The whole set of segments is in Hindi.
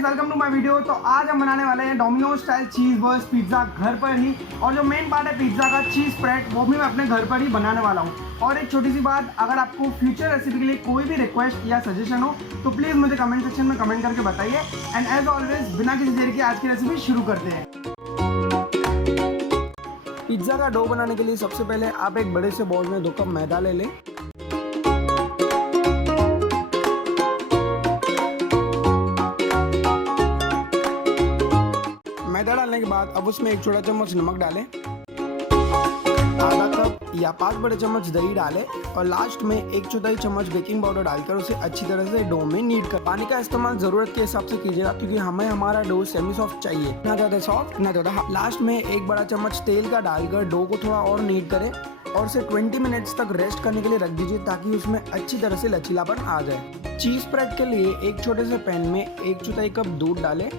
Guys, welcome to my video. तो आज हम बनाने वाले हैं Domino's style cheese burst pizza घर पर ही। और जो मेन पार्ट है पिज़्ज़ा का चीज़ स्प्रेड, वो भी मैं अपने घर पर ही बनाने वाला हूँ। और एक छोटी सी बात, अगर आपको फ्यूचर रेसिपी के लिए कोई भी रिक्वेस्ट या सजेशन हो तो प्लीज़ मुझे कमेंट सेक्शन में कमेंट करके बताइए। एंड एज ऑलवेज बिना किसी देरी के आज की रेसिपी शुरू करते हैं। पिज़्ज़ा का डो बनाने के लिए सबसे पहले आप एक बड़े से बाउल में 2 कप मैदा ले लें। मैदा डालने के बाद अब उसमें 1 छोटा चम्मच नमक डालें, आधा कप या 5 बड़े चम्मच दही डालें और लास्ट में 1/4 चम्मच बेकिंग पाउडर डालकर उसे अच्छी तरह से डो में नीड कर। पानी का इस्तेमाल जरूरत के हिसाब से कीजिएगा क्योंकि हमें हमारा डो सेमी सॉफ्ट चाहिए, ना ज़्यादा सॉफ्ट ना ज़्यादा। लास्ट में 1 बड़ा चम्मच तेल का डालकर डो को थोड़ा और नीड करें और उसे 20 मिनट्स तक रेस्ट करने के लिए रख दीजिए ताकि उसमें अच्छी तरह से लचीलापन आ जाए। चीज़ स्प्रेड के लिए एक छोटे से पैन में 1/4 कप दूध डालें।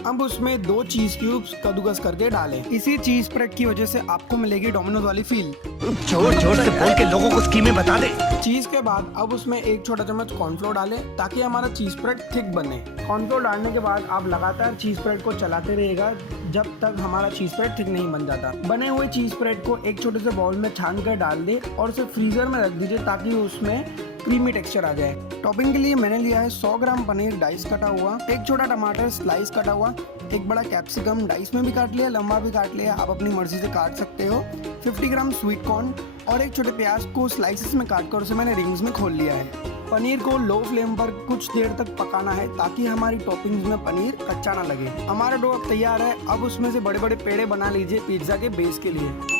अब उसमें 2 चीज क्यूब्स कद्दूकस करके डालें। इसी चीज स्प्रेड की वजह से आपको मिलेगी डोमिनोज वाली फील। जोर जोर से बोल के लोगों को स्कीमें बता दे। चीज के बाद अब उसमें 1 छोटा चम्मच कॉर्नफ्लोर डालें ताकि हमारा चीज स्प्रेड थिक बने। कॉर्नफ्लोर डालने के बाद आप लगातार चीज स्प्रेड को चलाते रहिएगा जब तक हमारा चीज स्प्रेड थिक नहीं बन जाता। बने हुए चीज स्प्रेड को एक छोटे से बाउल में छान कर डाल दे और उसे फ्रीजर में रख दीजिए ताकि उसमें क्रीमी टेक्सचर आ जाए। टॉपिंग के लिए मैंने लिया है 100 ग्राम पनीर डाइस कटा हुआ, 1 छोटा टमाटर स्लाइस कटा हुआ, 1 बड़ा कैप्सिकम डाइस में भी काट लिया, लंबा भी काट लिया, आप अपनी मर्जी से काट सकते हो, 50 ग्राम स्वीट कॉर्न और 1 छोटे प्याज को स्लाइसेस में काट कर उसे मैंने रिंग्स में खोल लिया है। पनीर को लो फ्लेम पर कुछ देर तक पकाना है ताकि हमारी टॉपिंग्स में पनीर कच्चा ना लगे। हमारा डो अब तैयार है। अब उसमें से बड़े बड़े पेड़े बना लीजिए पिज्ज़ा के बेस के लिए।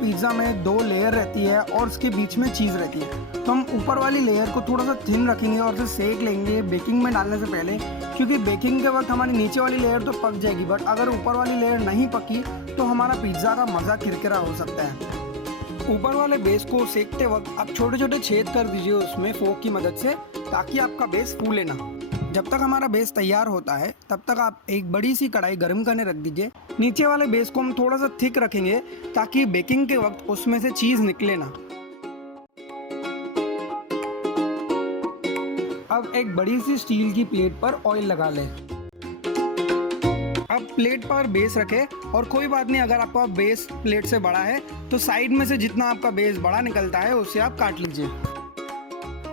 पिज्ज़ा में 2 लेयर रहती है और उसके बीच में चीज़ रहती है, तो हम ऊपर वाली लेयर को थोड़ा सा थिन रखेंगे और उसे सेक लेंगे बेकिंग में डालने से पहले, क्योंकि बेकिंग के वक्त हमारी नीचे वाली लेयर तो पक जाएगी बट अगर ऊपर वाली लेयर नहीं पकी तो हमारा पिज्ज़ा का मज़ा किरकिरा हो सकता है। ऊपर वाले बेस को सेकते वक्त आप छोटे छोटे छेद कर दीजिए उसमें फोक की मदद से ताकि आपका बेस फूले ना। जब तक हमारा बेस तैयार होता है तब तक आप एक बड़ी सी कढ़ाई गर्म करने रख दीजिए। नीचे वाले बेस को हम थोड़ा सा थिक रखेंगे ताकि बेकिंग के वक्त उसमें से चीज़ निकले ना। अब एक बड़ी सी स्टील की प्लेट पर ऑयल लगा लें। अब प्लेट पर बेस रखें और कोई बात नहीं, अगर आपका बेस प्लेट से बड़ा है तो साइड में से जितना आपका बेस बड़ा निकलता है उसे आप काट लीजिए।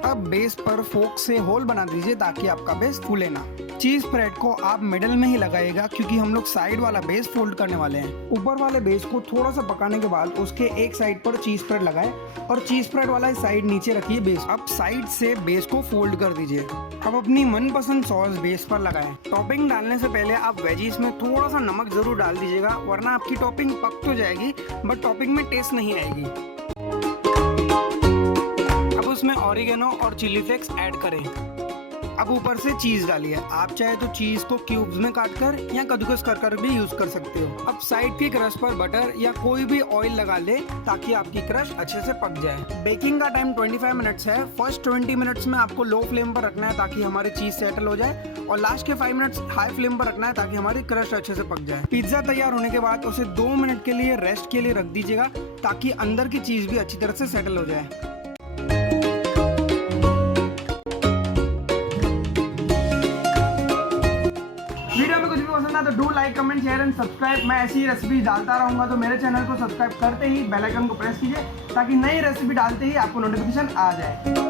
अब बेस पर फोक से होल बना दीजिए ताकि आपका बेस फूले ना। चीज स्प्रेड को आप मिडल में ही लगाइएगा क्योंकि हम लोग साइड वाला बेस फोल्ड करने वाले हैं। ऊपर वाले बेस को थोड़ा सा पकाने के बाद उसके एक साइड पर चीज स्प्रेड लगाएं और चीज स्प्रेड वाला साइड नीचे रखिए बेस। अब साइड से बेस को फोल्ड कर दीजिए। अब अपनी मनपसंद सॉस बेस पर लगाएं। टॉपिंग डालने से पहले आप वेजीज में थोड़ा सा नमक जरूर डाल दीजिएगा वरना आपकी टॉपिंग पक तो जाएगी बट टॉपिंग में टेस्ट नहीं आएगी। उसमें ऑरिगेनो और चिली फ्लेक्स ऐड करें। अब ऊपर से चीज डालिए। आप चाहे तो चीज को क्यूब्स में काटकर या कद्दूकस कर भी यूज कर सकते हो। अब साइड की क्रस्ट पर बटर या कोई भी ऑयल लगा ले ताकि आपकी क्रस्ट अच्छे से पक जाए। बेकिंग का टाइम 25 मिनट्स है। फर्स्ट 20 मिनट्स में आपको लो फ्लेम पर रखना है ताकि हमारी चीज सेटल हो जाए और लास्ट के 5 मिनट्स हाई फ्लेम पर रखना है ताकि हमारी क्रस्ट अच्छे से पक जाए। पिज्जा तैयार होने के बाद उसे 2 मिनट के लिए रेस्ट के लिए रख दीजिएगा ताकि अंदर की चीज भी अच्छी तरह से सेटल हो जाए। वीडियो में कुछ भी पसंद आए तो do like comment share and subscribe. मैं ऐसी ही रेसिपी डालता रहूंगा तो मेरे चैनल को सब्सक्राइब करते ही बेल आइकन को प्रेस कीजिए ताकि नई रेसिपी डालते ही आपको नोटिफिकेशन आ जाए।